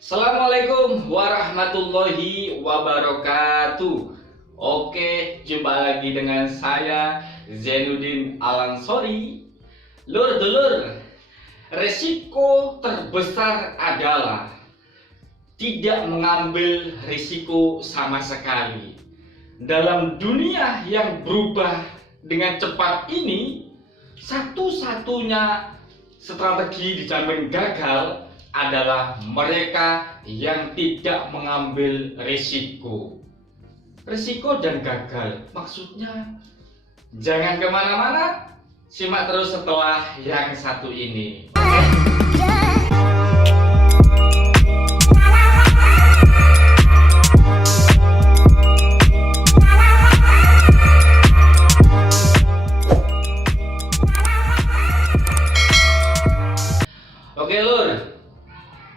Assalamualaikum warahmatullahi wabarakatuh. Oke, jumpa lagi dengan saya Zainuddin Alansori. Lur, resiko terbesar adalah tidak mengambil risiko sama sekali. Dalam dunia yang berubah dengan cepat ini, satu-satunya strategi dijamin gagal adalah mereka yang tidak mengambil risiko. Risiko dan gagal maksudnya jangan kemana-mana, simak terus setelah yang satu ini. Oke lur,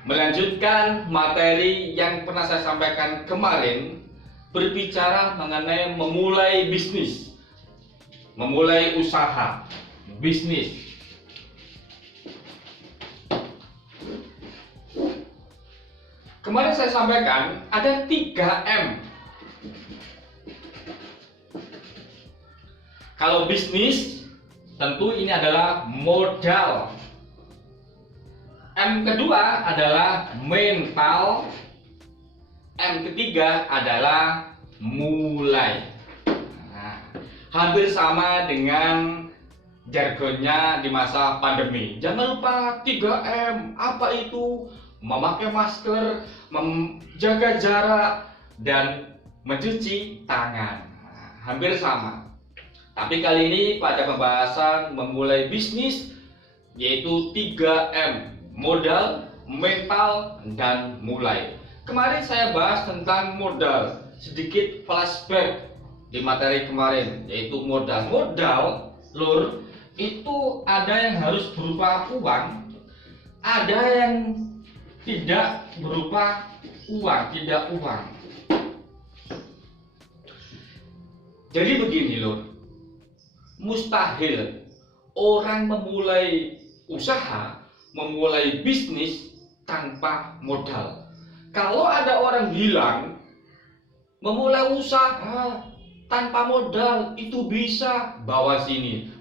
melanjutkan materi yang pernah saya sampaikan kemarin, berbicara mengenai memulai bisnis, memulai usaha, bisnis. Kemarin saya sampaikan ada 3M. Kalau bisnis, tentu ini adalah modal. M kedua adalah mental. M ketiga adalah mulai. Nah, hampir sama dengan jargonnya di masa pandemi. Jangan lupa 3M. Apa itu? Memakai masker, menjaga jarak, dan mencuci tangan. Nah, hampir sama. Tapi kali ini pada pembahasan memulai bisnis, yaitu 3M. Modal, mental, dan mulai. Kemarin saya bahas tentang modal, sedikit flashback di materi kemarin, yaitu modal. Modal, lur, itu ada yang harus berupa uang, ada yang tidak berupa uang, tidak uang. Jadi begini lur, mustahil orang memulai usaha, memulai bisnis tanpa modal. Kalau ada orang bilang memulai usaha tanpa modal itu bisa, bawa sini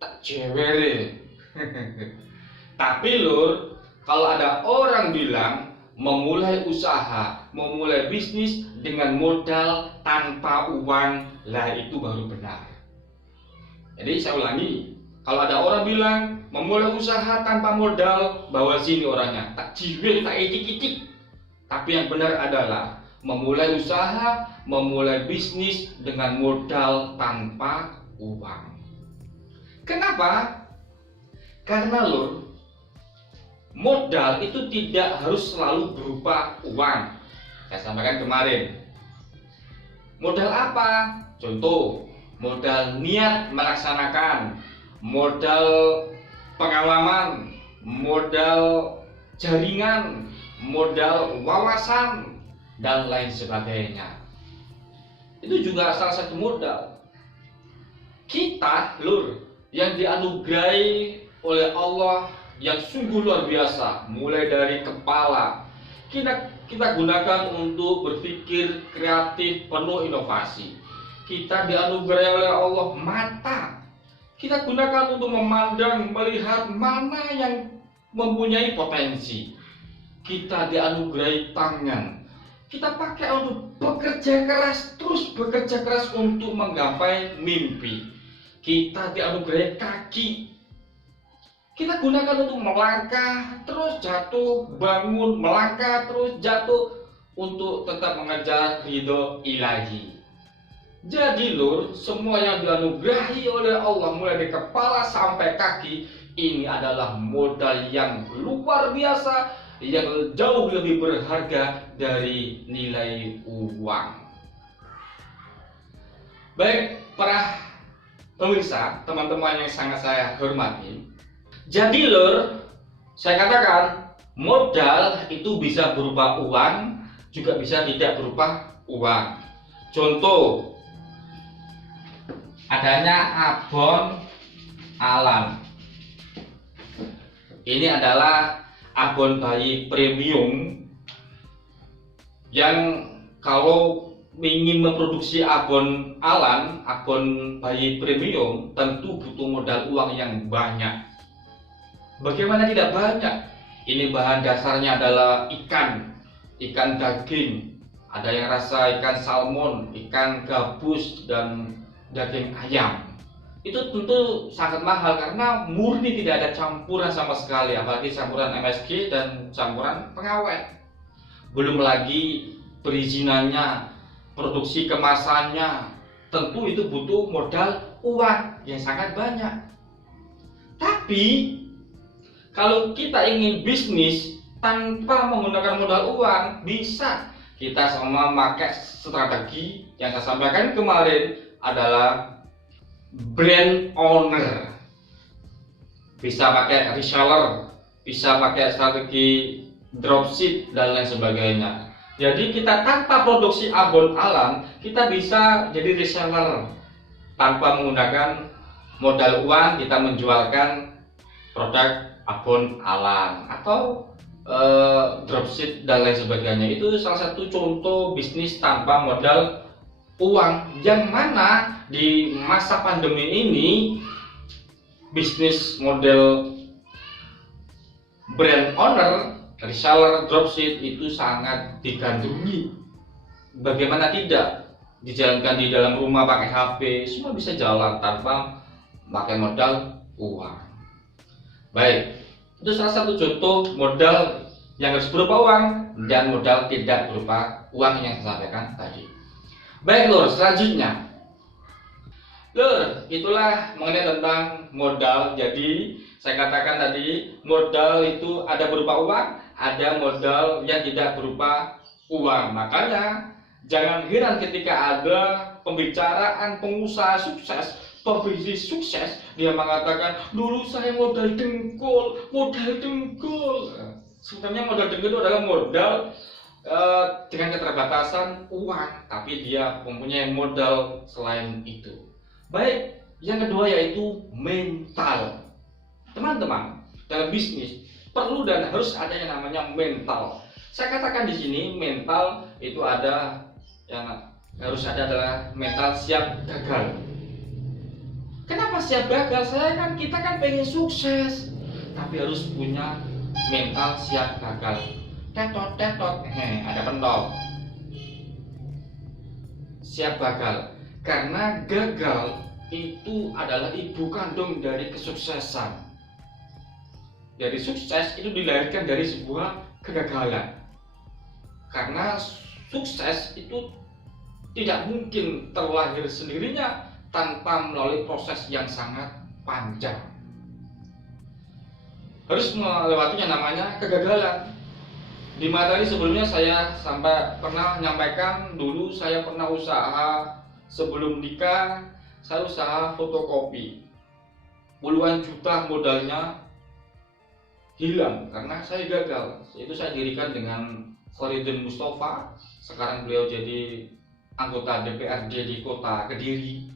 tak cewere. Tapi lur, kalau ada orang bilang memulai usaha, memulai bisnis dengan modal tanpa uang, lah itu baru benar. Jadi saya ulangi, kalau ada orang bilang memulai usaha tanpa modal, bawa sini orangnya, tak jiwil, tak itik-itik. Tapi yang benar adalah memulai usaha, memulai bisnis dengan modal tanpa uang. Kenapa? Karena lur, modal itu tidak harus selalu berupa uang. Saya sampaikan kemarin. Modal apa? Contoh, modal niat melaksanakan, modal pengalaman, modal jaringan, modal wawasan, dan lain sebagainya. Itu juga salah satu modal. Kita lur yang dianugerahi oleh Allah yang sungguh luar biasa, mulai dari kepala kita gunakan untuk berpikir kreatif, penuh inovasi. Kita dianugerahi oleh Allah mata, kita gunakan untuk memandang, melihat mana yang mempunyai potensi. Kita dianugerahi tangan, kita pakai untuk bekerja keras, terus bekerja keras untuk menggapai mimpi. Kita dianugerahi kaki, kita gunakan untuk melangkah, terus jatuh, bangun, melangkah, terus jatuh, untuk tetap mengejar ridho ilahi. Jadi lur, semua yang dianugerahi oleh Allah mulai dari kepala sampai kaki, ini adalah modal yang luar biasa, yang jauh lebih berharga dari nilai uang. Baik para pemirsa, teman-teman yang sangat saya hormati, jadi lur, saya katakan modal itu bisa berupa uang, juga bisa tidak berupa uang. Contoh, adanya abon alam. Ini adalah abon bayi premium yang kalau ingin memproduksi abon alan, abon bayi premium tentu butuh modal uang yang banyak. Bagaimana tidak banyak? Ini bahan dasarnya adalah ikan daging, ada yang rasa ikan salmon, ikan gabus, dan daging ayam. Itu tentu sangat mahal karena murni tidak ada campuran sama sekali, apalagi campuran MSG dan campuran pengawet. Belum lagi perizinannya, produksi kemasannya, tentu itu butuh modal uang yang sangat banyak. Tapi kalau kita ingin bisnis tanpa menggunakan modal uang, bisa. Kita sama pakai strategi yang saya sampaikan kemarin adalah brand owner. Bisa pakai reseller, bisa pakai strategi dropship dan lain sebagainya. Jadi kita tanpa produksi abon alam, kita bisa jadi reseller. Tanpa menggunakan modal uang, kita menjualkan produk abon alam atau dropship dan lain sebagainya. Itu salah satu contoh bisnis tanpa modal uang, yang mana di masa pandemi ini bisnis model brand owner, reseller, dropship itu sangat digandrungi. Bagaimana tidak, dijalankan di dalam rumah pakai HP, semua bisa jalan tanpa pakai modal uang. Baik, itu salah satu contoh modal yang harus berupa uang dan modal tidak berupa uang yang saya sampaikan tadi. Baik lur, selanjutnya lur, itulah mengenai tentang modal. Jadi saya katakan tadi, modal itu ada berupa uang, ada modal yang tidak berupa uang. Makanya jangan heran ketika ada pembicaraan pengusaha sukses, pebisnis sukses, dia mengatakan dulu saya modal dengkul. Sebenarnya modal dengkul itu adalah modal dengan keterbatasan uang, tapi dia mempunyai modal selain itu. Baik, yang kedua yaitu mental. Teman-teman, dalam bisnis perlu dan harus ada yang namanya mental. Saya katakan di sini mental itu ada yang harus ada adalah mental siap gagal. Kenapa siap gagal? Kita kan pengen sukses, tapi harus punya mental siap gagal. Tetot, ada pentol. Siap gagal, karena gagal itu adalah ibu kandung dari kesuksesan. Dari sukses itu dilahirkan dari sebuah kegagalan. Karena sukses itu tidak mungkin terlahir sendirinya tanpa melalui proses yang sangat panjang. Harus melewati yang namanya kegagalan. Di materi sebelumnya saya sampai pernah menyampaikan, dulu saya pernah usaha sebelum nikah, saya usaha fotokopi. Puluhan juta modalnya hilang karena saya gagal. Itu saya dirikan dengan Faridun Mustafa. Sekarang beliau jadi anggota DPRD di kota Kediri.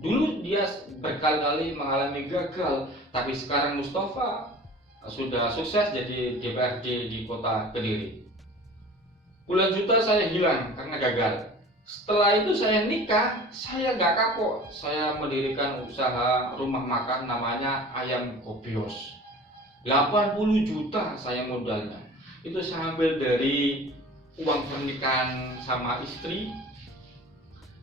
Dulu dia berkali-kali mengalami gagal, tapi sekarang Mustafa sudah sukses jadi DPRD di kota Kediri. Puluhan juta saya hilang karena gagal. Setelah itu saya nikah, saya nggak kapok. Saya mendirikan usaha rumah makan namanya Ayam Kopios. 80 juta saya modalnya. Itu saya ambil dari uang pernikahan sama istri.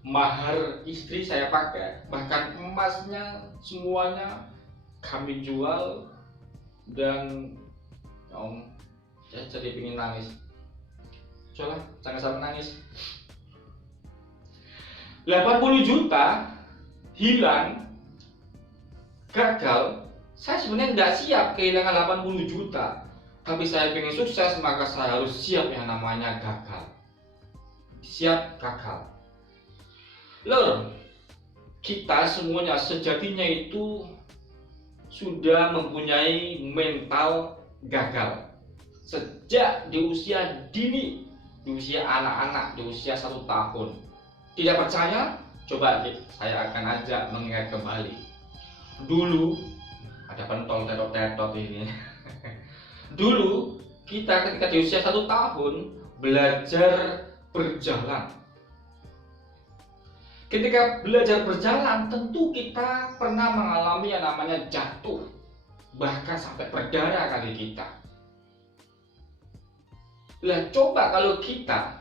Mahar istri saya pakai, bahkan emasnya semuanya kami jual. Dan saya jadi pingin nangis. Coba jangan sampai nangis. 80 juta hilang, gagal. Saya sebenarnya tidak siap kehilangan 80 juta, tapi saya ingin sukses, maka saya harus siap yang namanya gagal. Siap gagal. Lur, kita semuanya sejatinya itu sudah mempunyai mental gagal sejak di usia dini, di usia anak-anak, di usia 1 tahun. Tidak percaya? Coba saya akan ajak mengingat kembali. Dulu ada pentol tetot ini. Dulu kita ketika di usia 1 tahun belajar berjalan. Ketika belajar berjalan, tentu kita pernah mengalami yang namanya jatuh, bahkan sampai berdarah kaki kita. Lah coba kalau kita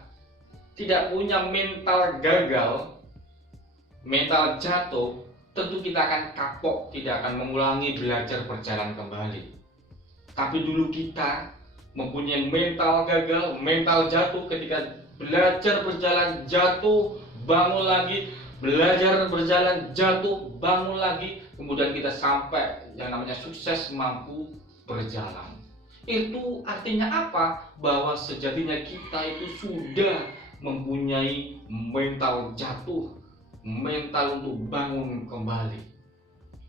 tidak punya mental gagal, mental jatuh, tentu kita akan kapok, tidak akan mengulangi belajar berjalan kembali. Tapi dulu kita mempunyai mental gagal, mental jatuh, ketika belajar berjalan jatuh, bangun lagi, belajar berjalan jatuh, bangun lagi, kemudian kita sampai yang namanya sukses, mampu berjalan. Itu artinya apa? Bahwa sejatinya kita itu sudah mempunyai mental jatuh, mental untuk bangun kembali.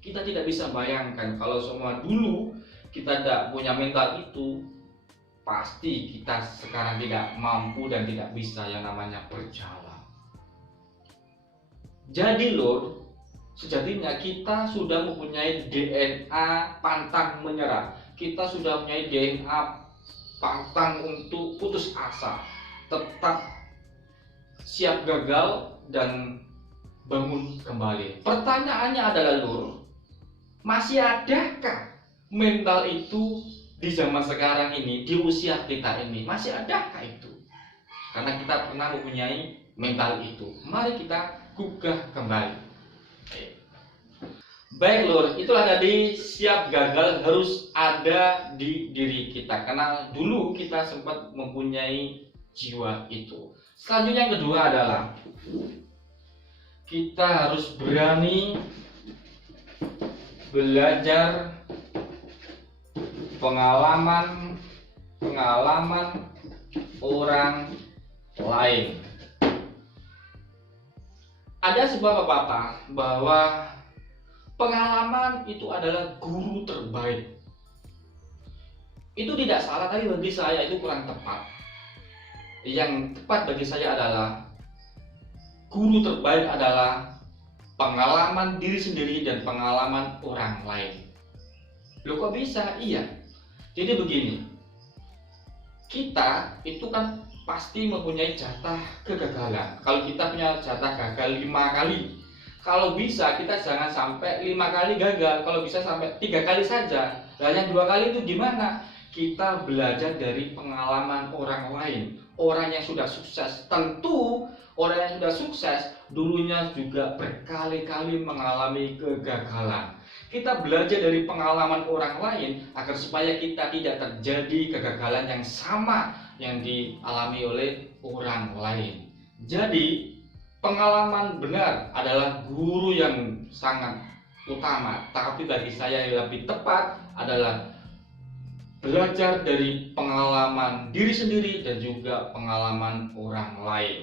Kita tidak bisa bayangkan kalau semua dulu kita tidak punya mental itu, pasti kita sekarang tidak mampu dan tidak bisa yang namanya berjalan. Jadi Lur, sejatinya kita sudah mempunyai DNA pantang menyerah. Kita sudah mempunyai DNA pantang untuk putus asa, tetap siap gagal dan bangun kembali. Pertanyaannya adalah Lur, masih adakah mental itu di zaman sekarang ini, di usia kita ini? Masih adakah itu? Karena kita pernah mempunyai mental itu. Mari kita gugah kembali. Baik Lur, itulah tadi siap gagal harus ada di diri kita, karena dulu kita sempat mempunyai jiwa itu. Selanjutnya yang kedua adalah kita harus berani belajar pengalaman orang lain. Ada sebuah pepatah bahwa pengalaman itu adalah guru terbaik. Itu tidak salah, tapi bagi saya itu kurang tepat. Yang tepat bagi saya adalah guru terbaik adalah pengalaman diri sendiri dan pengalaman orang lain. Loh kok bisa? Iya. Jadi begini, kita itu kan pasti mempunyai jatah kegagalan. Kalau kita punya jatah gagal 5 kali, kalau bisa kita jangan sampai 5 kali gagal, kalau bisa sampai 3 kali saja. Dan yang 2 kali itu gimana? Kita belajar dari pengalaman orang lain, orang yang sudah sukses. Tentu orang yang sudah sukses dulunya juga berkali-kali mengalami kegagalan. Kita belajar dari pengalaman orang lain agar supaya kita tidak terjadi kegagalan yang sama yang dialami oleh orang lain. Jadi pengalaman benar adalah guru yang sangat utama, tapi bagi saya yang lebih tepat adalah belajar dari pengalaman diri sendiri dan juga pengalaman orang lain.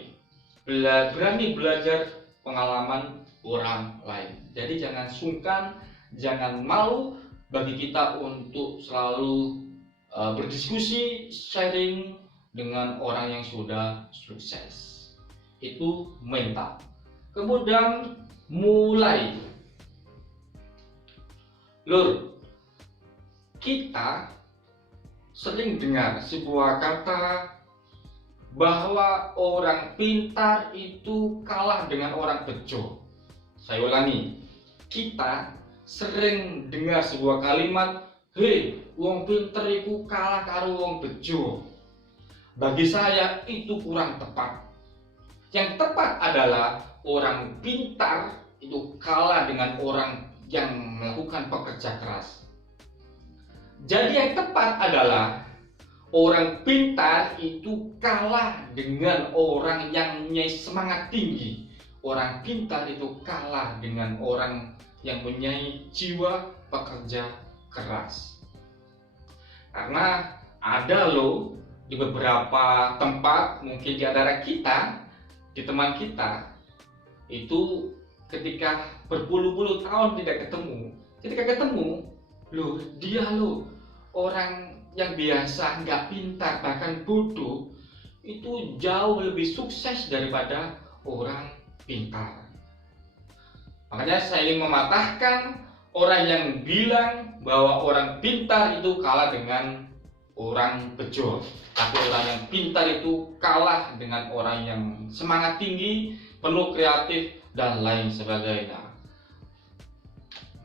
Berani belajar pengalaman orang lain. Jadi jangan sungkan, jangan malu bagi kita untuk selalu berdiskusi, sharing dengan orang yang sudah sukses. Itu mental. Kemudian mulai. Lur, kita sering dengar sebuah kata bahwa orang pintar itu kalah dengan orang bejo. Saya ulangi, kita sering dengar sebuah kalimat, "Hei, wong pinter iku kalah karo wong bejo." Bagi saya itu kurang tepat. Yang tepat adalah orang pintar itu kalah dengan orang yang melakukan pekerja keras. Jadi yang tepat adalah orang pintar itu kalah dengan orang yang mempunyai semangat tinggi. Orang pintar itu kalah dengan orang yang mempunyai jiwa pekerja keras. Karena ada loh di beberapa tempat, mungkin di antara kita, di teman kita, itu ketika berpuluh-puluh tahun tidak ketemu, ketika ketemu, loh dia loh orang yang biasa nggak pintar bahkan bodoh itu jauh lebih sukses daripada orang pintar. Makanya saya ingin mematahkan orang yang bilang bahwa orang pintar itu kalah dengan orang bejo. Tapi orang yang pintar itu kalah dengan orang yang semangat tinggi, penuh kreatif, dan lain sebagainya.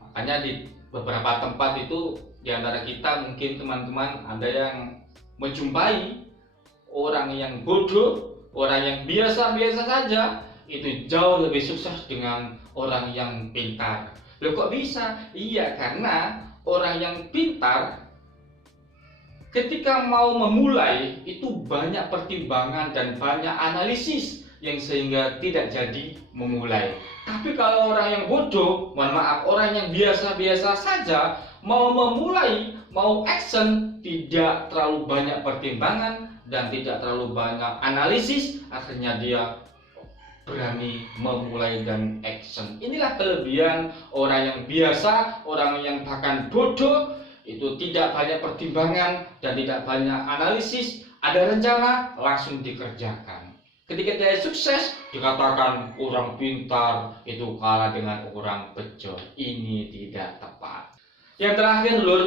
Makanya di beberapa tempat itu, di antara kita mungkin teman-teman ada yang menjumpai orang yang bodoh, orang yang biasa-biasa saja, itu jauh lebih sukses dengan orang yang pintar. Loh kok bisa? Iya, karena orang yang pintar ketika mau memulai itu banyak pertimbangan dan banyak analisis yang sehingga tidak jadi memulai. Tapi kalau orang yang bodoh, mohon maaf, orang yang biasa-biasa saja mau memulai, mau action, tidak terlalu banyak pertimbangan dan tidak terlalu banyak analisis, akhirnya dia berani memulai dan action. Inilah kelebihan orang yang biasa, orang yang bahkan bodoh, itu tidak banyak pertimbangan dan tidak banyak analisis, ada rencana langsung dikerjakan. Ketika dia sukses dikatakan orang pintar itu kalah dengan orang bejo. Ini tidak tepat. Yang terakhir lur,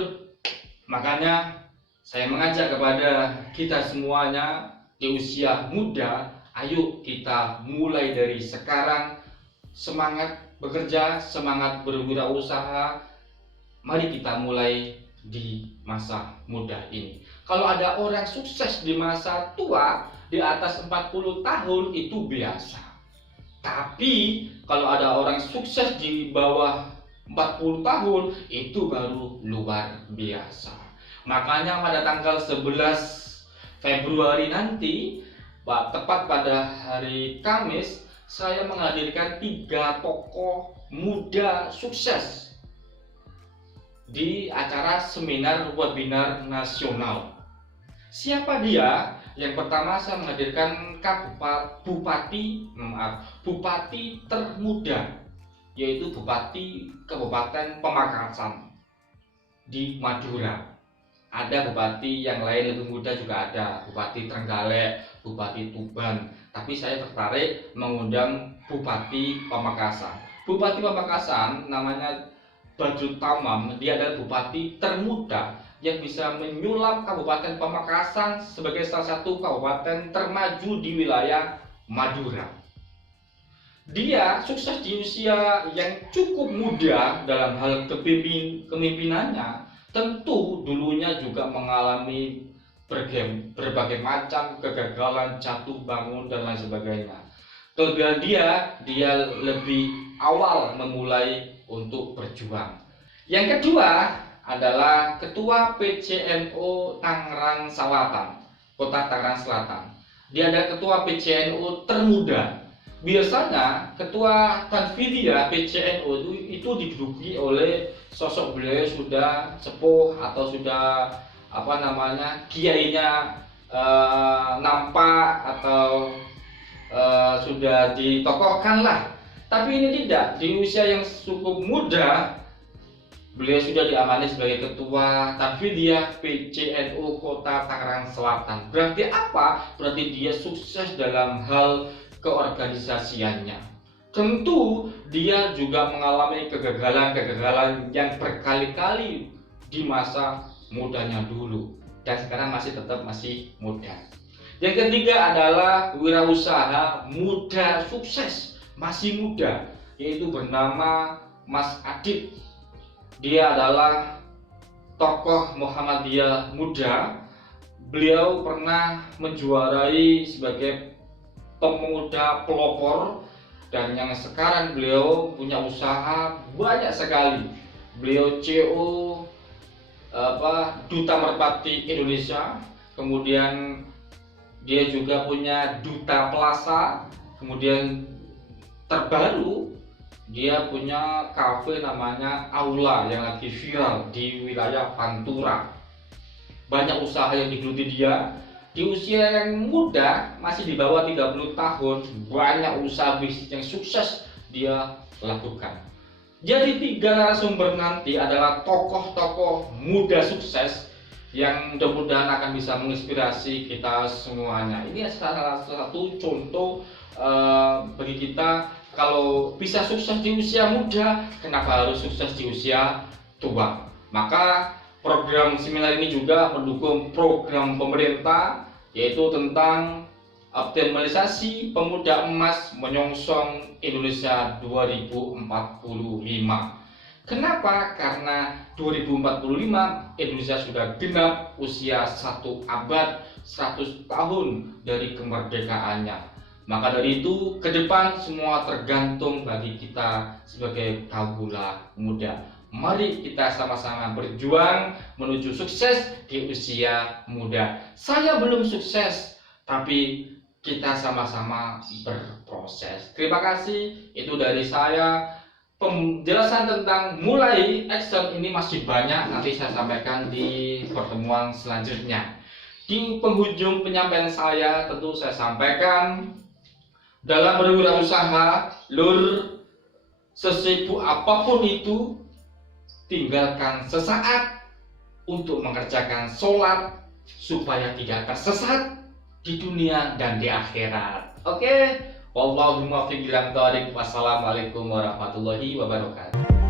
makanya saya mengajak kepada kita semuanya di usia muda, ayo kita mulai dari sekarang, semangat bekerja, semangat berwirausaha. Mari kita mulai di masa muda ini. Kalau ada orang sukses di masa tua, di atas 40 tahun itu biasa. Tapi kalau ada orang sukses di bawah 40 tahun itu baru luar biasa. Makanya pada tanggal 11 Februari nanti, tepat pada hari Kamis, saya menghadirkan 3 tokoh muda sukses di acara seminar webinar nasional. Siapa dia? Yang pertama saya menghadirkan bupati termuda, yaitu Bupati Kabupaten Pamekasan di Madura. Ada bupati yang lain lebih muda juga ada, Bupati Trenggalek, Bupati Tuban. Tapi saya tertarik mengundang Bupati Pamekasan. Bupati Pamekasan namanya Badrut Tamam, dia adalah bupati termuda yang bisa menyulap Kabupaten Pamekasan sebagai salah satu kabupaten termaju di wilayah Madura. Dia sukses di usia yang cukup muda dalam hal kepemimpinannya. Tentu dulunya juga mengalami berbagai macam kegagalan, jatuh bangun dan lain sebagainya. Kelebihan dia lebih awal memulai untuk berjuang. Yang kedua adalah Ketua PCNU Tangerang Selatan, Kota Tangerang Selatan. Dia adalah Ketua PCNU termuda. Biasanya Ketua Tanfidia PCNU itu diduduki oleh sosok beliau sudah sepuh atau sudah kiainya nampak atau sudah ditokohkan lah. Tapi ini tidak, di usia yang cukup muda beliau sudah diamani sebagai Ketua Tanfidia PCNU Kota Tangerang Selatan. Berarti apa? Berarti dia sukses dalam hal keorganisasiannya. Tentu dia juga mengalami kegagalan yang berkali-kali di masa mudanya dulu, dan sekarang masih muda. Yang ketiga adalah wirausaha muda sukses, masih muda, yaitu bernama Mas Adit. Dia adalah tokoh Muhammadiyah muda. Beliau pernah menjuarai sebagai pemuda pelopor, dan yang sekarang beliau punya usaha banyak sekali. Beliau CEO Duta Merpati Indonesia, kemudian dia juga punya Duta Plaza, kemudian terbaru dia punya kafe namanya Aula yang lagi viral di wilayah Pantura. Banyak usaha yang digeluti dia. Di usia yang muda, masih di bawah 30 tahun, banyak usaha bisnis yang sukses dia lakukan. Jadi 3 narasumber nanti adalah tokoh-tokoh muda sukses yang mudah-mudahan akan bisa menginspirasi kita semuanya. Ini salah satu contoh bagi kita, kalau bisa sukses di usia muda, kenapa harus sukses di usia tua? Maka Program seminar ini juga mendukung program pemerintah, yaitu tentang optimalisasi pemuda emas menyongsong Indonesia 2045. Kenapa? Karena 2045 Indonesia sudah genap usia 1 abad 100 tahun dari kemerdekaannya. Maka dari itu ke depan semua tergantung bagi kita sebagai kaula muda. Mari kita sama-sama berjuang menuju sukses di usia muda. Saya belum sukses, tapi kita sama-sama berproses. Terima kasih, itu dari saya. Penjelasan tentang mulai action ini masih banyak, nanti saya sampaikan di pertemuan selanjutnya. Di penghujung penyampaian saya tentu saya sampaikan, dalam berwirausaha, lur, sesibuk apapun itu, tinggalkan sesaat untuk mengerjakan sholat supaya tidak tersesat di dunia dan di akhirat. Oke? Wallahul muwaffiq ila thoriq. Wassalamualaikum warahmatullahi wabarakatuh.